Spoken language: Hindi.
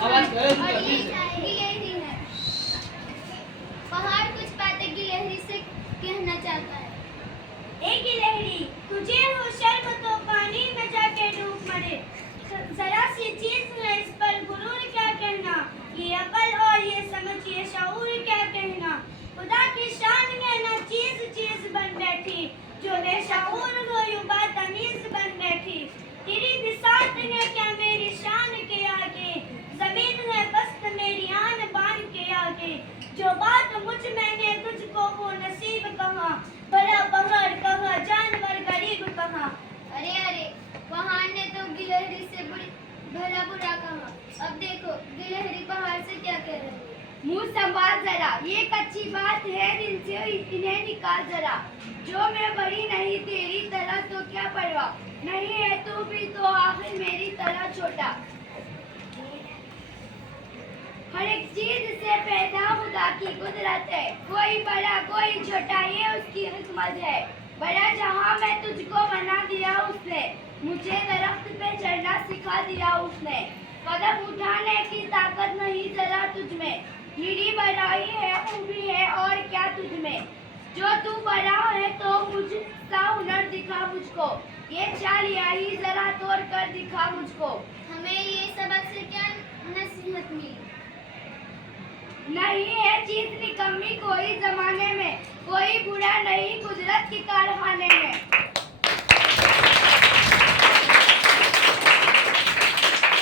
और ये गिलहरी है। पहाड़ कुछ बातें गिलहरी से कहना चाहता है। ए गिलहरी, तुझे हो शर्म तो पानी में जाके डूब मरे। जरा सी चीज है, इस पर गुरूर क्या कहना। ये अकल और ये समझ, ये शऊर क्या कहना। खुदा की शान में ना चीज चीज बन बैठी, जो बेशऊर हो यूं बदतमीज बन बैठी। तेरी बिसात है क्या मेरी शान के आगे, जमीन है बस्त मेरी आन बान के आगे। जो बात मुझ मैंने तुझको वो नसीब कहा, बड़ा पहाड़ कहा जानवर गरीब कहा। अरे अरे, पहाड़ ने तो गिलहरी से भला बुरा कहा। अब देखो गिलहरी पहाड़ से क्या कह रही है। मुंह संभाल जरा, ये कच्ची बात है, दिल से इन्हें निकाल जरा। जो मैं बड़ी नहीं तेरी तरह तो क्या परवाह, नहीं है तू भी तो आखिर मेरी तरह छोटा। हर एक चीज से पैदा खुदा की कुदरत है, कोई बड़ा कोई छोटा ये उसकी हिकमत है। बड़ा जहां मैं तुझको बना दिया उसने, मुझे दरख्त पे चढ़ना सिखा दिया उसने। कदम उठाने की ताकत नहीं जरा तुझमें, निरी बड़ाई है खूबी है और क्या तुझमें। जो तू बड़ा है तो मुझसा हुनर दिखा मुझको, ये चाल यही जरा तोड़ कर दिखा मुझको। हमें ये सबक से क्या नसीहत मिली। नहीं है चीज निकम्मी कोई जमाने में, कोई बुरा नहीं कुदरत के कारखाने में।